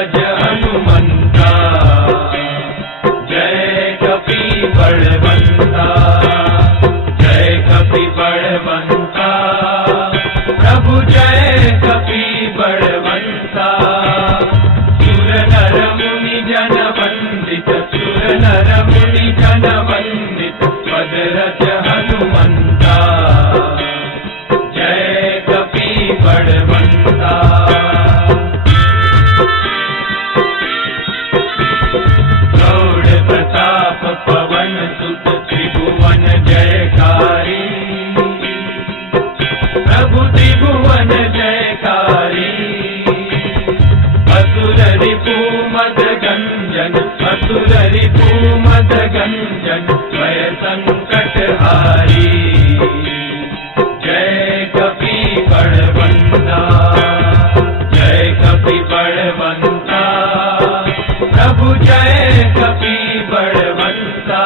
रज हनुमंता, जय कपि बलवंता, जय कपि बलवंता, प्रभु जय कपि बलवंता। सुर नर मुनि जन वंदित, सुर नर मुनि जन वंदित, पद रज हनुमंता, जय कपि बलवंता। प्रौढ़ प्रताप पवन सुत, त्रिभुवन जयकारी, प्रभु त्रिभुवन जयकारी। असुर रिपु मद गंजन, असुर रिपु मद गंजन, भय संकट हारी, जय कपि बलवंता, जय कपि बलवंता, प्रभु जय कपि बलवंता।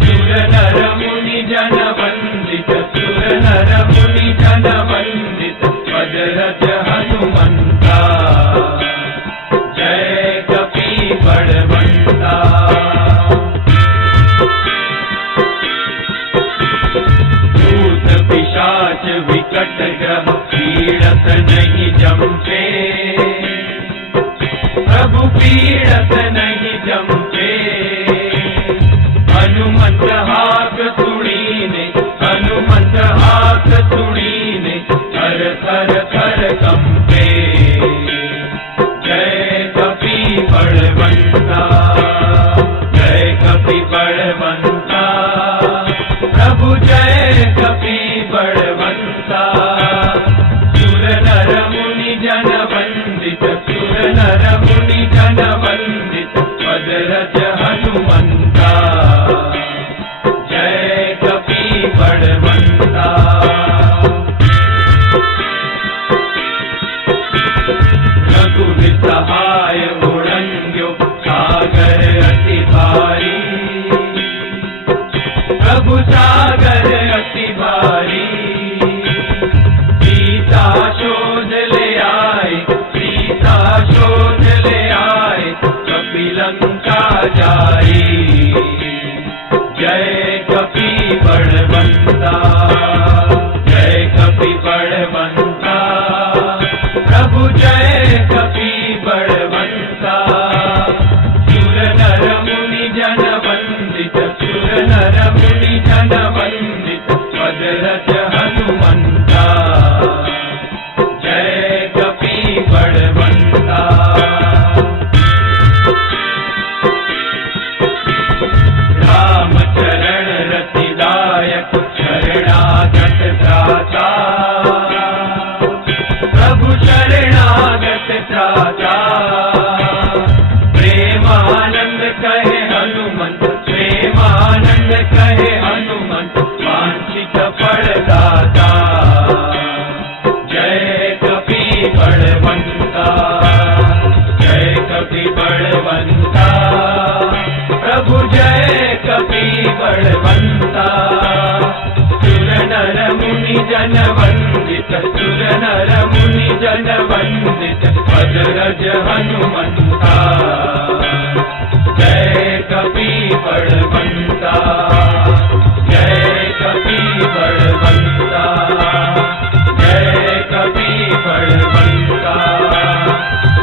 सुर नर मुनि जन वंदित, सुर नर मुनि जन वंदित, पद रज हनुमंता, जय कपि बलवंता। भूत पिशाच विकट ग्रह पीड़त नहीं जमते, प्रभु पीड़त नहीं जमते। हनुमंत हाथ सुनीने, हनुमंत हाथ सुनीने, थर थर थर कंपे, जय कपि बलवंता, जय कपि बलवंता, प्रभु जय कपि बलवंता। सुर नर मुनि जन वंदित, सुर नर मुनि जन वंदित, पद रज हनुमंता, जय कपि बलवंता। रघुवीर सहाय उड़ंग्यो, सागर अति भारी, प्रभु सागर अति भारी। सीता शोध ले आए, सीता शोध ले आए, कपि लंका जाई, जय कपि बलवंता, जय कपि बलवंता, प्रभु जय कपि बलवंता। सुर नर मुनि जन वंदित, सुर नर मुनि जन वंदित, पद रज हनुमंता, जय कपि बलवंता। राम चरण रतिदायक, शरणागत त्राता, प्रभु शरणागत त्राता। प्रेमानंद कहे हनुमंत, प्रेमानंद कहे हनुमंत, वांछित फल दाता, जय कपि बलवंता, जय कपि बलवंता, प्रभु जय कपि बलवंता। सुर नर मुनि जन वंदित, सुर नर मुनि जन वंदित, पद रज हनुमंता, जय कपि बलवंता, जय कपि बलवंता, जय कपि बलवंता,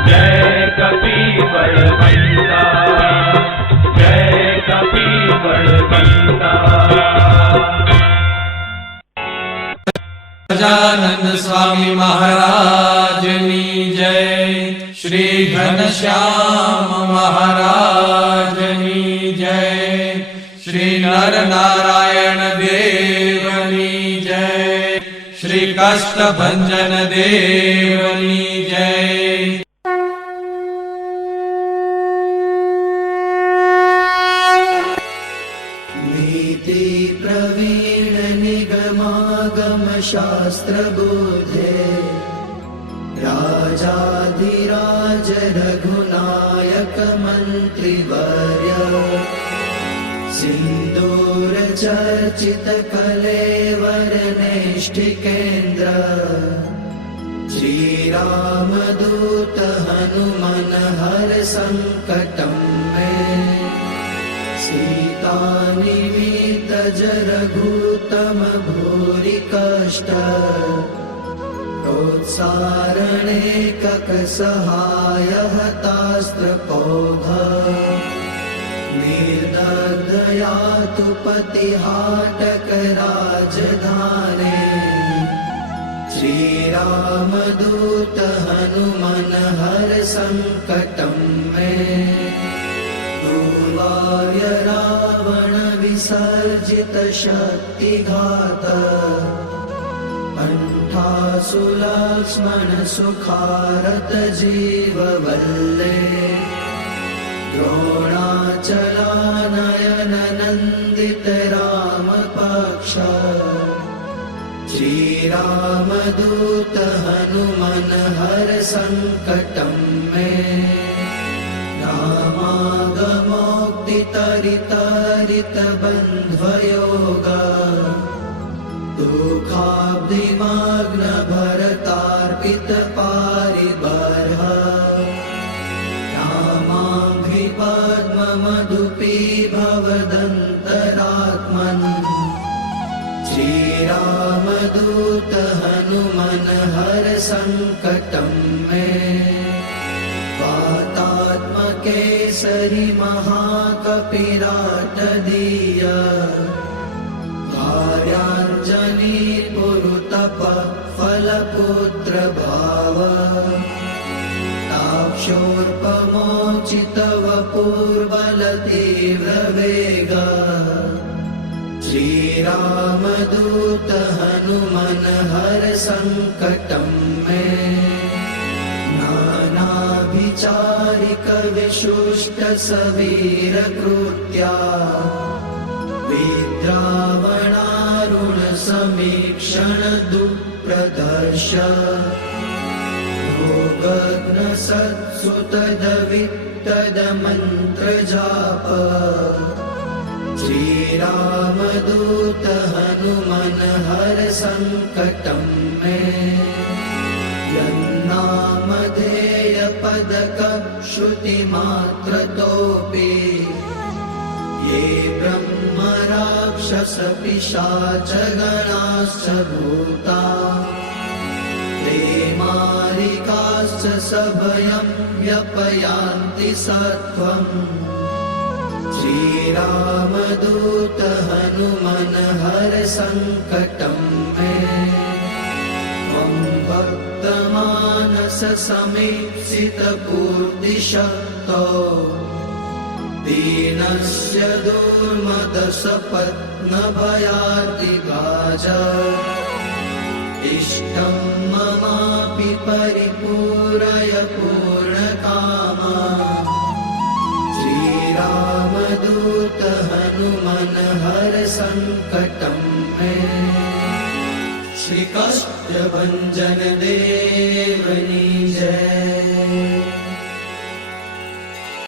जय कपि बलवंता, जय कपि बलवंता। गजानन स्वामी महाराजनी जय, श्री घनश्याम महाराजनी जय, श्री नर नारायण देवनी जय, श्री कष्टभंजन देवनी जय। नीति प्रवीण निगमागम शास्त्र बोधे, राजाधिराज रघुनायक मंत्रिवर्य, सिंदूर चर्चित कलेवर नैष्ठिकेन्द्र, श्री रामदूत हनुमंत सङ्कटं मे सीतानिमित्त रघुतम भूरि कष्ट प्रोत्सारणे ककसहाय हतास्त्रपौध निर्दयया तु पतिहाटक राजधाने श्रीरामदूत हनुमन हर संकटं मे दूर्वार्य रावण विसर्जित शक्तिघात कंठासु लक्ष्मण सुखारत जीववल्ले द्रोणाचलानयन नन्दित राम पक्ष श्रीरामदूत हनुमन हर संकटं मे रामागमोक्तितरितरित बन्ध्वयोग दुःखाब्धिमग्न भरतार्पित पारिबर्ह रामाङ्घ्रिपद्ममधुपी भवदन्तरात्मन् श्रीरामदूत हनुमन हर संकटं मे वातात्मकेसरि महाकपिराटदीय कार्याञ्जनी पुरुतप फलपुत्र भाव ताक्षोर्पमोचित वपुर्बल तीव्र वेग श्रीरामदूत हनुमन हर संकटं मे नानाभिचारिक विशुष्ट सवीर कृत्या विद्रावणारुण समीक्षण दुःप्रदर्श भोगग्न सत्सुतदवित्तद मन्त्र जाप श्रीरामदूत हनुमन हर संकटं मे यन्नामधेय पदक श्रुतिमात्रतोऽपि ये ब्रह्म राक्षस पिशाच गणाश्च भूता ते मारिकाश्च सभयं व्यपयान्ति सत्वम् श्रीरामदूत हनुमन हर संकटं मे त्वं भक्तमानस समीप्सित पूर्तिशक्तो दीनस्य दुर्मदसपत्नभयार्तिगाज इष्टं ममापि परिपूरय पूर्णकामा श्रीरामदूत हनुमन हर संकटं मे श्रीकाष्ठभञ्जन